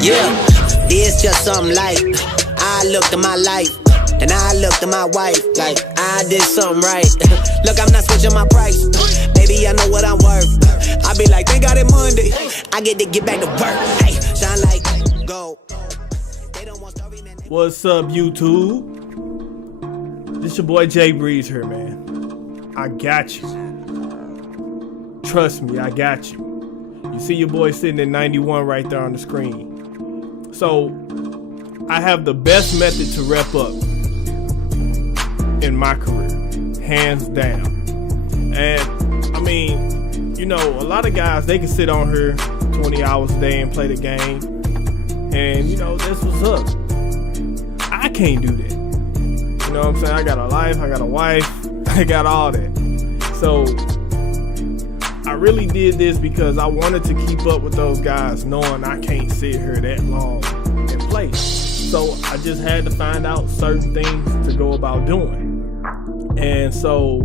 Yeah, it's just something like I looked at my life and I looked at my wife like I did something right. Look, I'm not switching my price. Baby, I know what I'm worth. I be like, thank God it's Monday. I get to get back to work. Hey, shine like gold. They don't want story, man. What's up, YouTube? This your boy Jay Breeze here, man. I got you. Trust me, I got you. You see your boy sitting at 91 right there on the screen. So, I have the best method to rep up in my career, hands down. And I mean, you know, a lot of guys, they can sit on here 20 hours a day and play the game, and you know, that's what's up. I can't do that. You know what I'm saying? I got a life, I got a wife, I got all that. So I really did this because I wanted to keep up with those guys, knowing I can't sit here that long and play. So I just had to find out certain things to go about doing. And so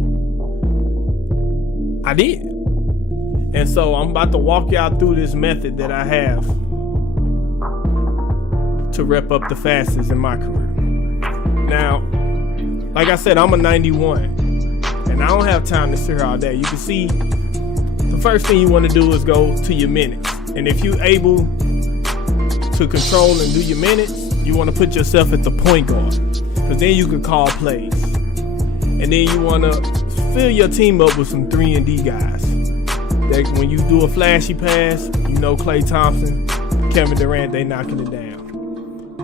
I did. And so I'm about to walk y'all through this method that I have to rep up the fastest in my career. Now, like I said, I'm a 91 and I don't have time to sit here all day. You can see the first thing you want to do is go to your minutes. And if you're able to control and do your minutes, you want to put yourself at the point guard, because then you can call plays. And then you want to fill your team up with some 3-and-D guys. That when you do a flashy pass, you know Klay Thompson, Kevin Durant, they knocking it down.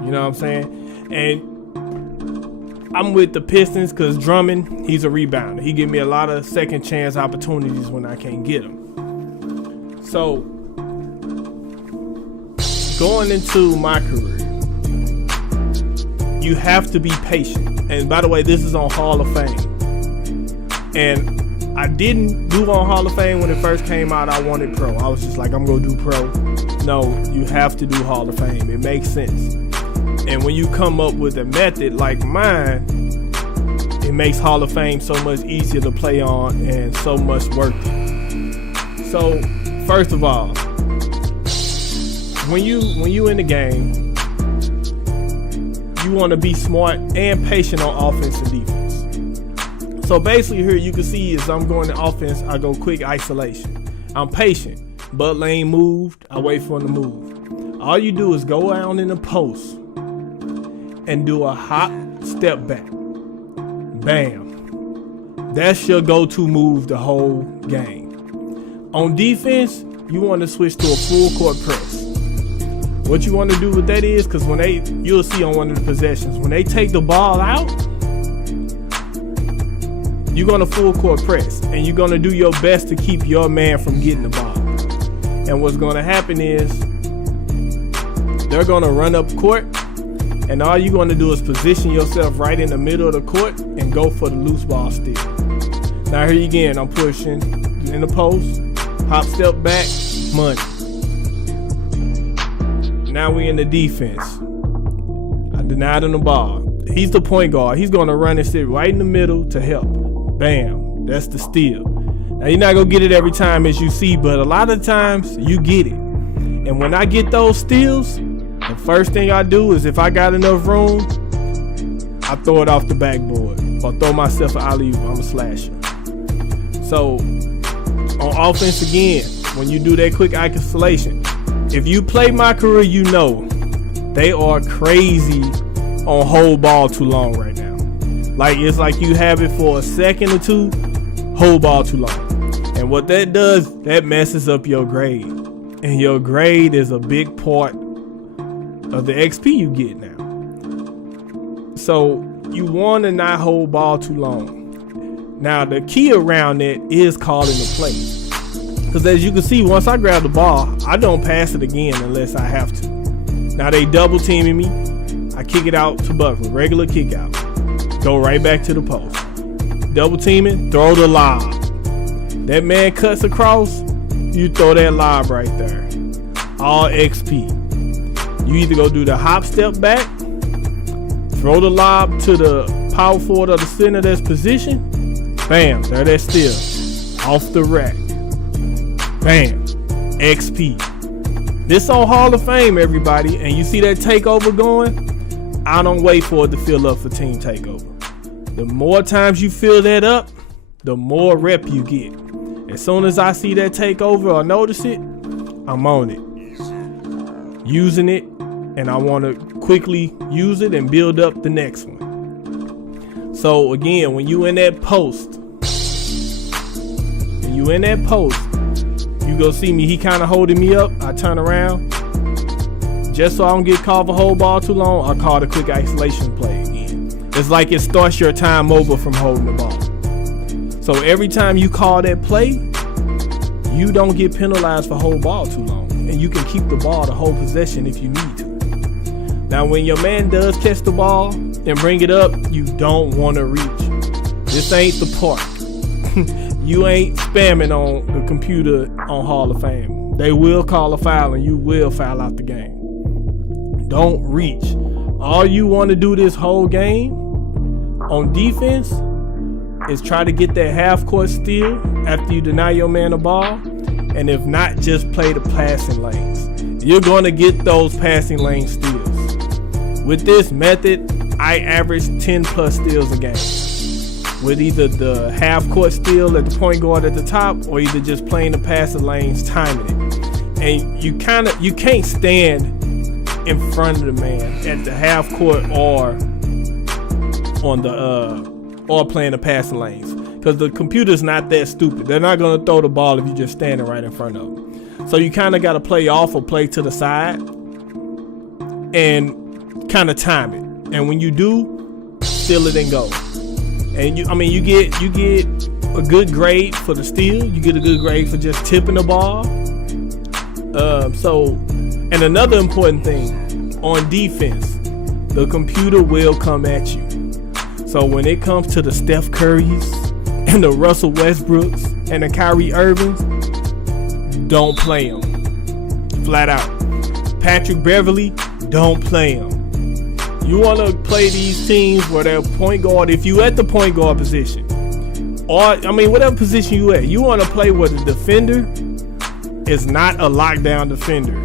You know what I'm saying? And I'm with the Pistons because Drummond, he's a rebounder. He give me a lot of second chance opportunities when I can't get them. So, going into my career, you have to be patient. And by the way, this is on Hall of Fame. And I didn't do on Hall of Fame when it first came out. I wanted pro. I was just like, I'm going to do pro. No, you have to do Hall of Fame. It makes sense. And when you come up with a method like mine, it makes Hall of Fame so much easier to play on and so much worth it. So, first of all, when you in the game, you want to be smart and patient on offense and defense. So basically here you can see is I'm going to offense, I go quick isolation. I'm patient. Butt lane moved, I wait for him to move. All you do is go out in the post and do a hop step back. Bam. That's your go-to move the whole game. On defense, you want to switch to a full court press. What you want to do with that is, because you'll see on one of the possessions, when they take the ball out, you're going to full court press, and you're going to do your best to keep your man from getting the ball. And what's going to happen is they're going to run up court, and all you're going to do is position yourself right in the middle of the court and go for the loose ball steal. Now here again, I'm pushing in the post, hop step back, money. Now we in the defense. I denied him the ball. He's the point guard. He's going to run and sit right in the middle to help. Bam, that's the steal. Now you're not going to get it every time as you see, but a lot of times you get it. And when I get those steals, the first thing I do is if I got enough room, I throw it off the backboard or throw myself an alley-oop. I'm a slasher. So on offense again, when you do that quick isolation, if you play my career, you know they are crazy on hold ball too long right now. Like it's like you have it for a second or two, hold ball too long. And what that does, that messes up your grade. And your grade is a big part of the XP you get now. So you want to not hold ball too long. Now the key around it is calling the play. Because as you can see, once I grab the ball, I don't pass it again unless I have to. Now they double teaming me. I kick it out to Buckley, regular kick out. Go right back to the post. Double teaming, throw the lob. That man cuts across, you throw that lob right there. All XP. You either go do the hop step back, throw the lob to the power forward of the center that's positioned. Bam, there that steal. Off the rack. Bam, XP. This on Hall of Fame, everybody, and you see that takeover going, I don't wait for it to fill up for team takeover. The more times you fill that up, the more rep you get. As soon as I see that takeover or notice it, I'm on it, using it, and I want to quickly use it and build up the next one. So again, when you in that post, you go see me, he kind of holding me up, I turn around, just so I don't get called for hold ball too long, I call the quick isolation play again. It's like it starts your time over from holding the ball. So every time you call that play, you don't get penalized for hold ball too long, and you can keep the ball to hold possession if you need to. Now when your man does catch the ball and bring it up, you don't want to reach. This ain't the park. You ain't spamming on the computer on Hall of Fame. They will call a foul and you will foul out the game. Don't reach. All you want to do this whole game on defense is try to get that half court steal after you deny your man a ball, and if not, just play the passing lanes. You're going to get those passing lane steals. With this method, I average 10 plus steals a game, with either the half court steal at the point guard at the top, or either just playing the passing lanes, timing it. And you can't stand in front of the man at the half court or on the or playing the passing lanes, because the computer's not that stupid. They're not going to throw the ball if you're just standing right in front of them. So you kind of got to play off or play to the side and kind of time it. And when you do, steal it and go. And you get a good grade for the steal. You get a good grade for just tipping the ball. And another important thing on defense, the computer will come at you. So when it comes to the Steph Currys and the Russell Westbrooks and the Kyrie Irvings, don't play them. Flat out. Patrick Beverly, don't play them. You want to play these teams where they're point guard. If you at the point guard position, or whatever position you at, you want to play where the defender is not a lockdown defender,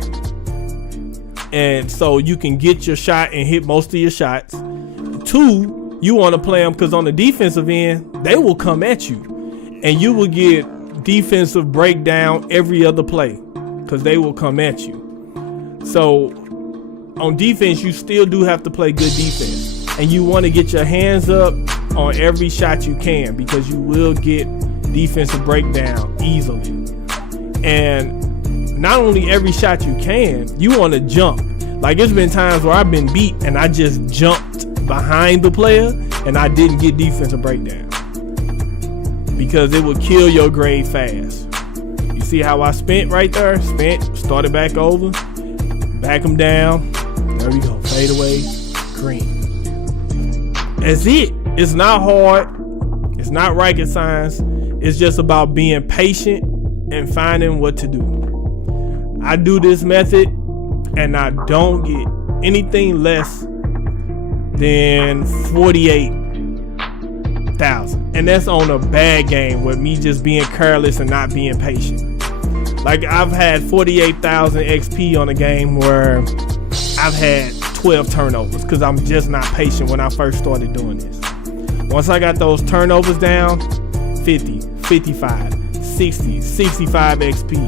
and so you can get your shot and hit most of your shots. 2, you want to play them because on the defensive end, they will come at you, and you will get defensive breakdown every other play because they will come at you. So on defense, you still do have to play good defense, and you want to get your hands up on every shot you can, because you will get defensive breakdown easily. And not only every shot you can, you want to jump. Like, it's been times where I've been beat and I just jumped behind the player and I didn't get defensive breakdown, because it would kill your grade fast. You see how I spent right there? Started back over, back them down. There we go. Fade away. Green. That's it. It's not hard. It's not rocket science. It's just about being patient and finding what to do. I do this method and I don't get anything less than 48,000. And that's on a bad game with me just being careless and not being patient. Like, I've had 48,000 XP on a game where I've had 12 turnovers because I'm just not patient when I first started doing this. Once I got those turnovers down, 50, 55, 60, 65 XP.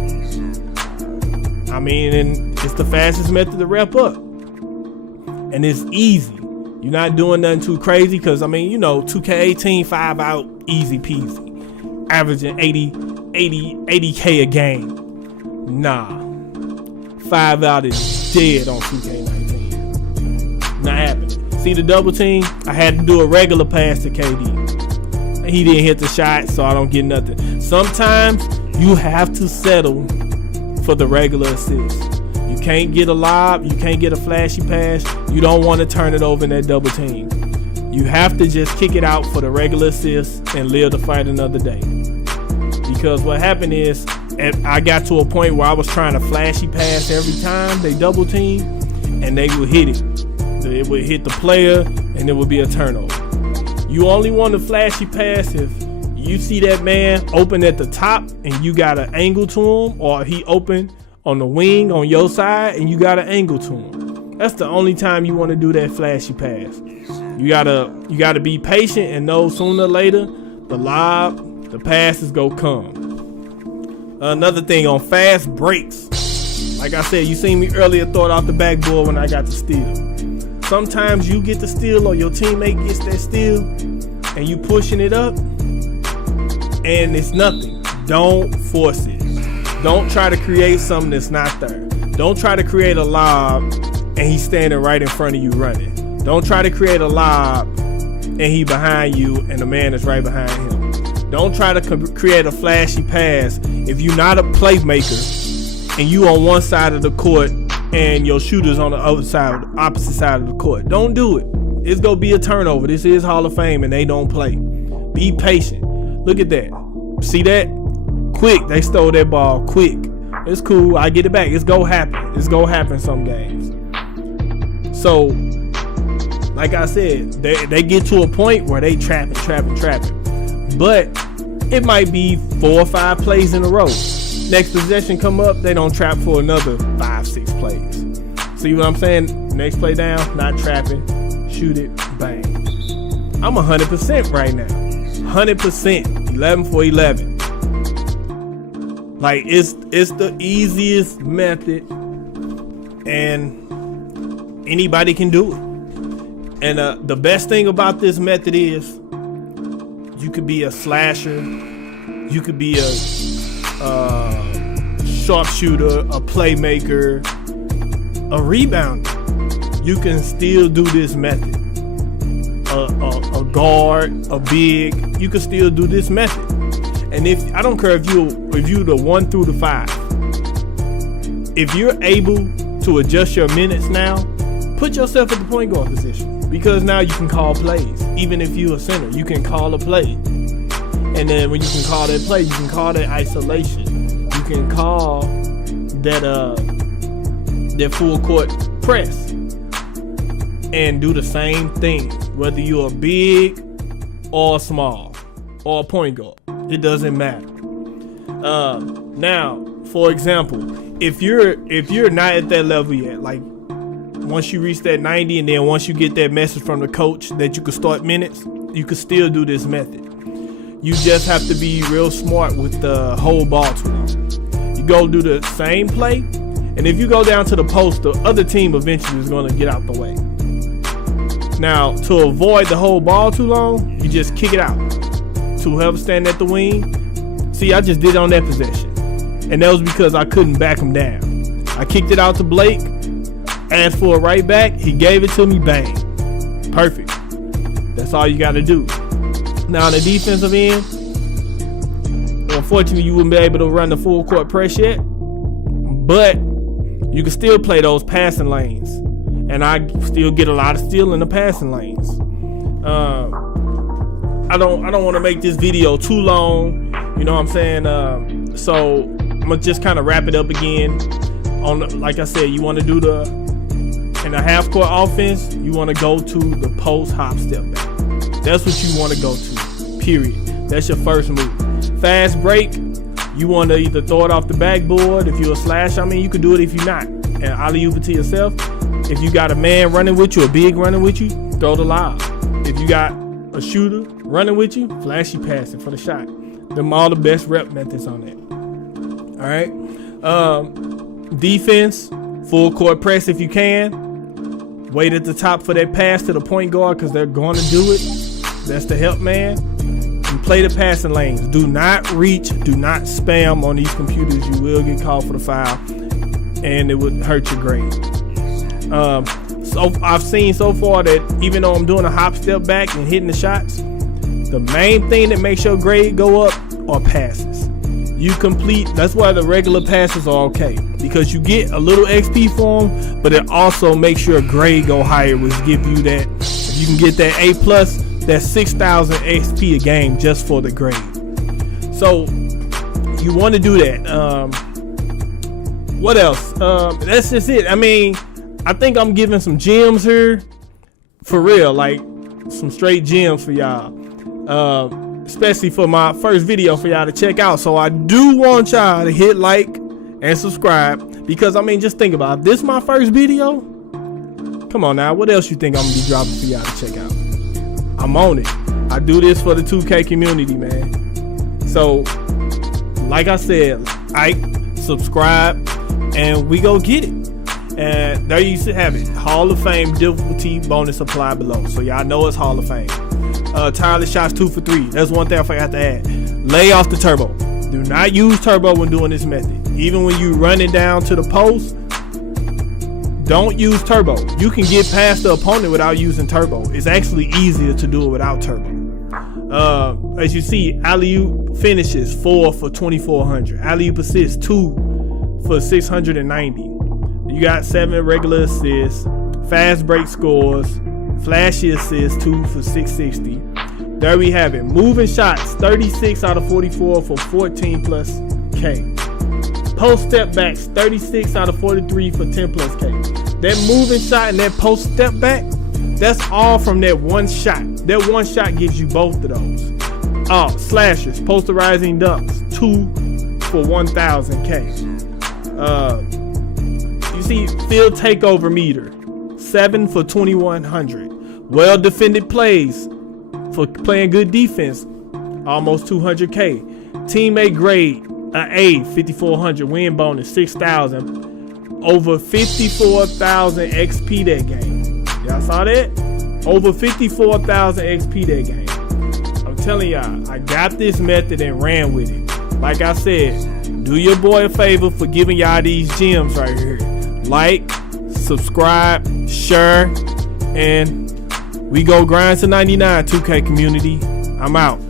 And it's the fastest method to rep up. And it's easy. You're not doing nothing too crazy because, 2K18, 5 out, easy peasy. Averaging 80K a game. Nah. 5 out is dead on 2K19. Not happening. See the double team? I had to do a regular pass to KD. He didn't hit the shot, so I don't get nothing. Sometimes you have to settle for the regular assist. You can't get a lob. You can't get a flashy pass. You don't want to turn it over in that double team. You have to just kick it out for the regular assist and live to fight another day. Because what happened is, I got to a point where I was trying to flashy pass every time they double team, and they would hit it. It would hit the player, and it would be a turnover. You only want to flashy pass if you see that man open at the top and you got an angle to him, or he open on the wing on your side, and you got an angle to him. That's the only time you want to do that flashy pass. You gotta be patient and know sooner or later the pass is gonna come. Another thing on fast breaks. Like I said, you seen me earlier throw it off the backboard when I got the steal. Sometimes you get the steal or your teammate gets that steal and you pushing it up and it's nothing. Don't force it. Don't try to create something that's not there. Don't try to create a lob and he's standing right in front of you running. Don't try to create a lob and he behind you and the man is right behind him. Don't try to create a flashy pass if you're not a playmaker and you on one side of the court and your shooter's on the opposite side of the court. Don't do it. It's gonna be a turnover. This is Hall of Fame and they don't play. Be patient. Look at that. See that? Quick. They stole that ball quick. It's cool. I get it back. It's gonna happen. It's gonna happen some games. So, like I said, they get to a point where they trapping. But it might be 4 or 5 plays in a row. Next possession come up, they don't trap for another 5-6 plays. See what I'm saying? Next play down, not trapping, shoot it, bang. I'm 100% right now. 100%, 11 for 11. Like it's the easiest method, and anybody can do it. And the best thing about this method is you could be a slasher, you could be a sharpshooter, a playmaker, a rebounder. You can still do this method. A guard, a big, you can still do this method. And if I don't care if you the 1 through the 5, if you're able to adjust your minutes now, put yourself at the point guard position, because now you can call plays. Even if you're a center, you can call a play. And then when you can call that play, you can call that isolation. You can call that full court press and do the same thing, whether you're a big or small or a point guard. It doesn't matter. Now, for example, if you're not at that level yet, like once you reach that 90 and then once you get that message from the coach that you can start minutes, you can still do this method. You just have to be real smart with the whole ball too long. You go do the same play, and if you go down to the post, the other team eventually is going to get out the way. Now, to avoid the whole ball too long, you just kick it out to whoever standing at the wing. See, I just did it on that possession, and that was because I couldn't back him down. I kicked it out to Blake, asked for it right back, he gave it to me, bang. Perfect. That's all you got to do. Now on the defensive end, unfortunately you wouldn't be able to run the full court press yet, but you can still play those passing lanes, and I still get a lot of steal in the passing lanes. I don't want to make this video too long, you know what I'm saying? So I'm gonna just kind of wrap it up again. Like I said, you want to do in the half court offense, you want to go to the post hop step back. That's what you want to go to, period. That's your first move. Fast break, you want to either throw it off the backboard. If you're a slash, you can do it if you're not. And alley-oop it to yourself. If you got a man running with you, a big running with you, throw the lob. If you got a shooter running with you, flashy pass it for the shot. Them all the best rep methods on that. All right. Defense, full court press if you can. Wait at the top for that pass to the point guard because they're going to do it. That's the help man. And play the passing lanes. Do not reach. Do not spam on these computers. You will get called for the foul, and it would hurt your grade. So I've seen so far that even though I'm doing a hop step back and hitting the shots, the main thing that makes your grade go up are passes. You complete. That's why the regular passes are okay, because you get a little XP for them, but it also makes your grade go higher, which give you that. If you can get that A+, that's 6,000 XP a game just for the grade. So you want to do that. What else? That's just it. I think I'm giving some gems here for real, like some straight gems for y'all. Especially for my first video for y'all to check out. So I do want y'all to hit like and subscribe, because I mean, just think about it. If this is my first video. Come on now, what else you think I'm gonna be dropping for y'all to check out? I'm on it. I do this for the 2K community, man. So, like I said, subscribe, and we go get it. And there you have it. Hall of Fame difficulty bonus apply below. So y'all know it's Hall of Fame. Tireless shots 2 for 3. That's one thing I forgot to add. Lay off the turbo. Do not use turbo when doing this method. Even when you running down to the post, don't use turbo. You can get past the opponent without using turbo. It's actually easier to do it without turbo. As you see, alley-oop finishes 4 for 2,400. Alley-oop assists 2 for 690. You got 7 regular assists, fast break scores, flashy assists 2 for 660. There we have it. Moving shots 36 out of 44 for 14 plus K. Post step backs 36 out of 43 for 10 plus K. That moving shot and that post step back, that's all from that one shot. That one shot gives you both of those. Slashers, posterizing dunks 2 for 1,000 K. You see field takeover meter 7 for 2,100. Well defended plays for playing good defense, almost 200K. Teammate grade A 5,400. Win bonus 6,000. Over 54,000 XP that game. Y'all saw that? Over 54,000 XP that game. I'm telling y'all, I got this method and ran with it. Like I said, do your boy a favor for giving y'all these gems right here. Like, subscribe, share, and we go grind to 99, 2K community. I'm out.